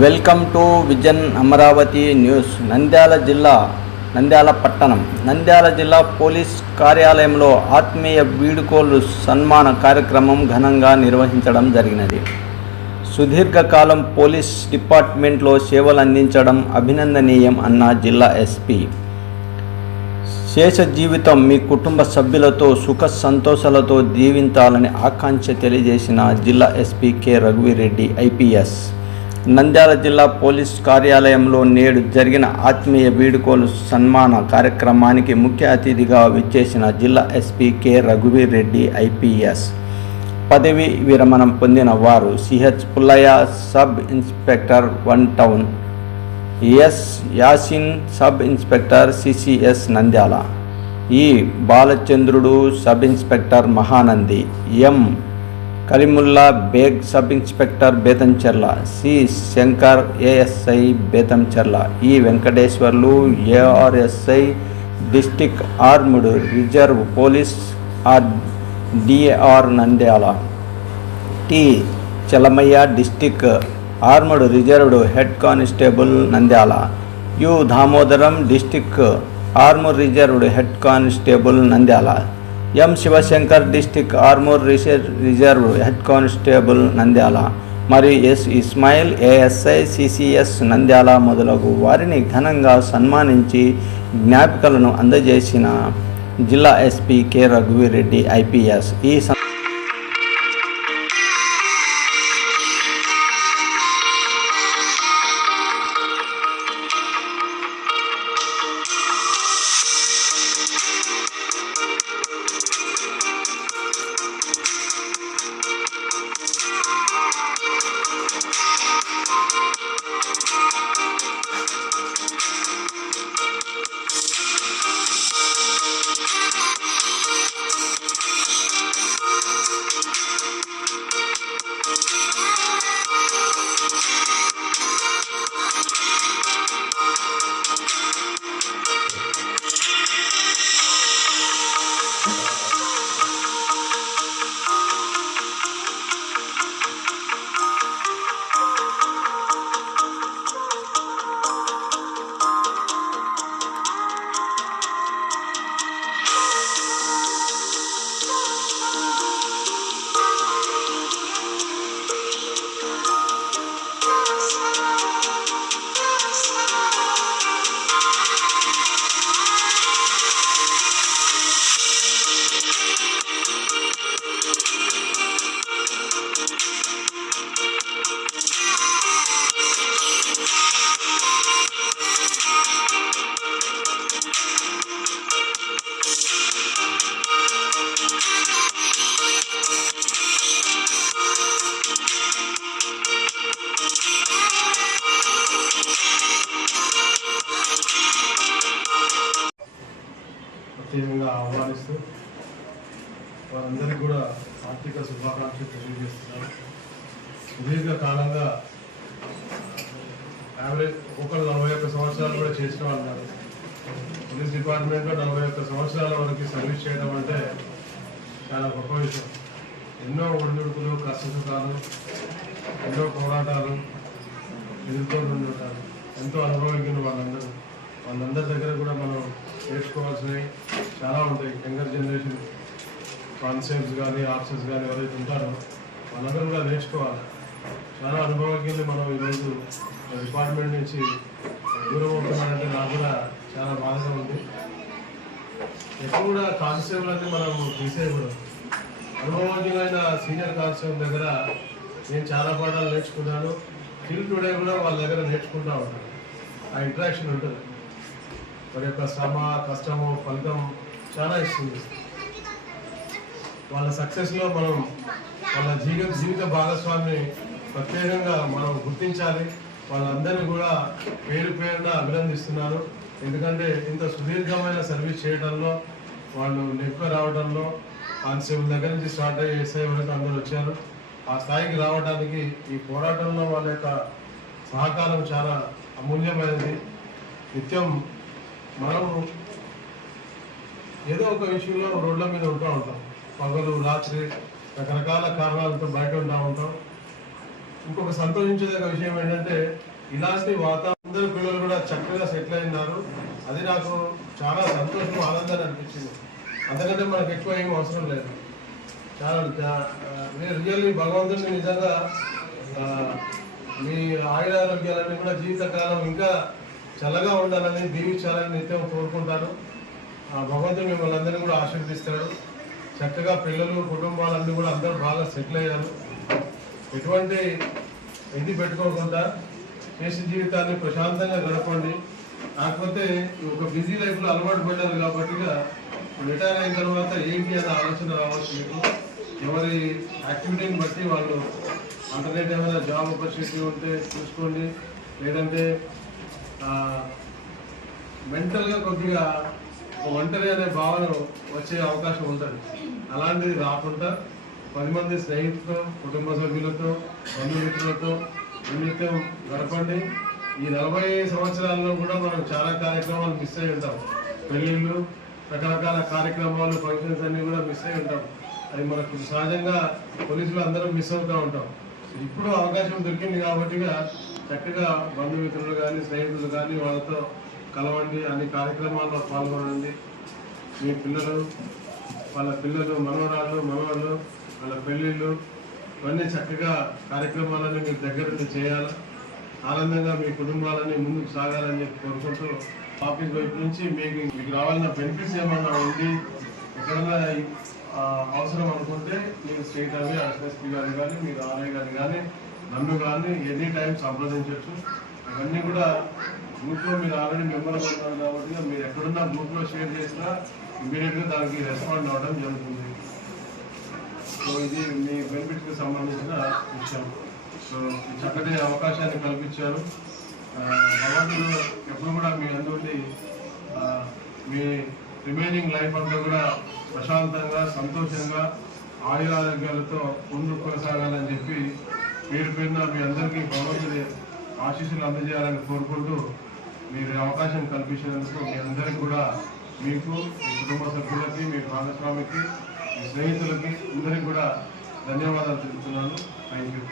Welcome to vision Amaravati news Nandyal జిల్లా నంద్యాల పట్టణం. నంద్యాల జిల్లా పోలీస్ కార్యాలయంలో ఆత్మీయ వీడుకోలు సన్మాన కార్యక్రమం ఘనంగా నిర్వహించడం జరిగినది. సుదీర్ఘకాలం పోలీస్ డిపార్ట్మెంట్లో సేవలు అందించడం అభినందనీయం అన్న జిల్లా ఎస్పీ. శేష జీవితం మీ కుటుంబ సభ్యులతో సుఖ సంతోషాలతో జీవించాలని ఆకాంక్ష తెలియజేసిన జిల్లా SP K. Raghuveera Reddy IPS. Nandyal జిల్లా పోలీస్ కార్యాలయంలో నేడు జరిగిన ఆత్మీయ వీడుకోలు సన్మాన కార్యక్రమానికి ముఖ్య అతిథిగా విచ్చేసిన జిల్లా ఎస్పీ కె. రఘువీరెడ్డి ఐపీఎస్. పదవి విరమణం పొందిన వారు CH Pullaiah sub inspector one town S Yasin sub inspector CCS Nandyal. E Balachandrudu sub inspector Mahanandi M Kalimulla Baig sub inspector Bethamcherla C. Shankar ASI Bethamcherla E Venkateswarlu ARSI district armed reserve police R DR Nandyal. T. Chalamaiah district armed reserved head constable Nandyal. U. Damodaram district armour reserved head constable Nandyal. M Sivasankar district armour reserve head constable Nandyal మరియు S Ismail ASI CCS Nandyal మొదలగు వారిని ఘనంగా సన్మానించి జ్ఞాపికలను అందజేసిన జిల్లా SP K Raghuveer Reddy IPS. ఈ ప్రత్యేకంగా ఆహ్వానిస్తూ వారందరికీ కూడా ఆర్థిక శుభాకాంక్షలు తెలియజేస్తున్నారు దీర్ఘకాలంగా యావరేజ్ ఒకరు నలభై ఒక్క సంవత్సరాలు కూడా చేసిన వాళ్ళు పోలీస్ డిపార్ట్మెంట్లో నలభై ఒక్క సంవత్సరాల వరకు సర్వీస్ చేయడం అంటే చాలా గొప్ప విషయం. ఎన్నో ఒడిదుడుకులు కష్టసుఖాలు ఎన్నో పోరాటాలు ఎదుర్కొని ఉంటారు. ఎంతో అనుభవించిన వాళ్ళందరూ. వాళ్ళందరి దగ్గర కూడా మనం నేర్చుకోవాల్సినవి. చాలా ఉంటాయి. యంగర్ జనరేషన్ కాన్సెప్ట్స్ కానీ ఆప్షన్స్ కానీ ఎవరైతే ఉంటారో వాళ్ళందరూ కూడా నేర్చుకోవాలి. చాలా అనుభవజ్ఞులు మనం ఈరోజు డిపార్ట్మెంట్ నుంచి దూరం అవుతున్నారంటే నాకు కూడా చాలా బాధగా ఉంది. ఎక్కువ కూడా కానిస్టేబుల్ మనం తీసేయకూడదు. అనుభవజ్ఞులైన సీనియర్ కానిస్టేబుల్ దగ్గర నేను చాలా పాఠాలు నేర్చుకున్నాను. టిల్ టుడే కూడా వాళ్ళ దగ్గర నేర్చుకుంటూ ఉంటాను. ఆ ఇంట్రాక్షన్ ఉంటుంది. వారి యొక్క శ్రమ కష్టము ఫలితం చాలా ఇస్తుంది వాళ్ళ సక్సెస్లో మనం వాళ్ళ జీవిత జీవిత భాగస్వామిని ప్రత్యేకంగా మనం గుర్తించాలి. వాళ్ళందరినీ కూడా పేరు పేరున అభినందిస్తున్నాను. ఎందుకంటే ఇంత సుదీర్ఘమైన సర్వీస్ చేయడంలో వాళ్ళు నెక్కువ రావడంలో కానిస్టేబుల్ దగ్గర నుంచి స్టార్ట్ అయ్యి ఎస్ఐ వరకు అందరూ వచ్చారు. ఆ స్థాయికి రావడానికి ఈ పోరాటంలో వాళ్ళ యొక్క సహకారం చాలా అమూల్యమైనది. నిత్యం మనం ఏదో ఒక విషయంలో రోడ్ల మీద ఉంటూ ఉంటాం. పగలు రాత్రి రకరకాల కారణాలతో బయట ఉంటూ ఉంటాం. ఇంకొక సంతోషించేదొక విషయం ఏంటంటే ఇలాంటి వాతావరణం పిల్లలు కూడా చక్కగా సెటిల్ అయినారు. అది నాకు చాలా సంతోషం ఆనందాన్ని అనిపించింది. అంతకంటే మనకు ఎక్కువ ఏం అవసరం లేదు. చాలా మీరు రియల్లీ భగవంతుడిని నిజంగా మీ మీ ఆయురారోగ్యాలన్నీ కూడా జీవితకాలం ఇంకా చల్లగా ఉండాలని దీవించాలని నిత్యం కోరుకుంటాను. భగవంతుడు మిమ్మల్ని అందరినీ కూడా ఆశీర్వదిస్తాడు. చక్కగా పిల్లలు కుటుంబాలన్నీ కూడా అందరూ బాగా సెటిల్ అయ్యారు. ఎటువంటి ఇది పెట్టుకోకుండా చేసిన జీవితాన్ని ప్రశాంతంగా గడపండి. కాకపోతే ఒక బిజీ లైఫ్లో అలవాటు పడ్డారు కాబట్టి రిటైర్ అయిన తర్వాత ఏంటి అనే ఆలోచన రావచ్చు మీకు. ఎవరి యాక్టివిటీని బట్టి వాళ్ళు ఆల్టర్నేట్ ఏమైనా జాబ్ ఆపర్చునిటీ ఉంటే చూసుకోండి. లేదంటే మెంటల్గా కొద్దిగా ఒంటరి అనే భావన వచ్చే అవకాశం ఉంటుంది. అలాంటిది రాకుండా పది మంది స్నేహితులతో కుటుంబ సభ్యులతో బంధుమిత్రులతో నిమిత్తం గడపండి. ఈ నలభై సంవత్సరాల్లో కూడా మనం చాలా కార్యక్రమాలు మిస్ అయి ఉంటాం. పెళ్ళిళ్ళు రకరకాల కార్యక్రమాలు ఫంక్షన్స్ అన్నీ కూడా మిస్ అయి ఉంటాం. అది మనకు సహజంగా పోలీసులు అందరం మిస్ అవుతూ ఉంటాం. ఇప్పుడు అవకాశం దొరికింది కాబట్టి చక్కగా బంధుమిత్రులు కానీ స్నేహితులు కానీ వాళ్ళతో కలవండి అన్ని కార్యక్రమాల్లో పాల్గొనండి. మీ పిల్లలు వాళ్ళ పిల్లలు మనవరాళ్ళు మనవాళ్ళు వాళ్ళ పెళ్ళిళ్ళు ఇవన్నీ చక్కగా కార్యక్రమాలన్నీ మీరు దగ్గర చేయాలి. ఆనందంగా మీ కుటుంబాలని ముందుకు సాగాలని చెప్పి కోరుకుంటూ ఆఫీస్ వైపు నుంచి మీకు మీకు రావాలన్న బెనిఫిట్స్ ఏమన్నా ఉంది ఎక్కడన్నా అవసరం అనుకుంటే మీరు స్టేట్ అవి ఎస్ఎస్పీ గారు కానీ మీరు ఆర్ఐ గారు కానీ నన్ను కానీ ఎనీ టైం సంప్రదించవచ్చు అవన్నీ కూడా గ్రూప్లో మీరు ఆల్రెడీ మెంబర్ అవుతున్నారు కాబట్టి మీరు ఎక్కడున్నా గ్రూప్లో షేర్ చేసినా ఇమీడియట్గా దానికి రెస్పాండ్ అవ్వడం జరుగుతుంది. సో ఇది మీ బెనిఫిట్కి సంబంధించిన విషయం. సో చక్కటి అవకాశాన్ని కల్పించారు. ఆ, భగవంతుడు ఎప్పుడు కూడా మీ అందరి మీ రిమైనింగ్ లైఫ్ అంతా కూడా ప్రశాంతంగా సంతోషంగా ఆయురారోగ్యాలతో ముందుకు కొనసాగాలని చెప్పి పేరు పేరున మీ అందరికీ భగవంతుడి ఆశీస్సులు అందజేయాలని కోరుకుంటూ మీరు అవకాశం కల్పించినందుకు మీ అందరికీ కూడా మీకు మీ కుటుంబ సభ్యులకి మీ భాగస్వామికి మీ స్నేహితులకి అందరికీ కూడా ధన్యవాదాలు తెలుపుతున్నాను. Thank you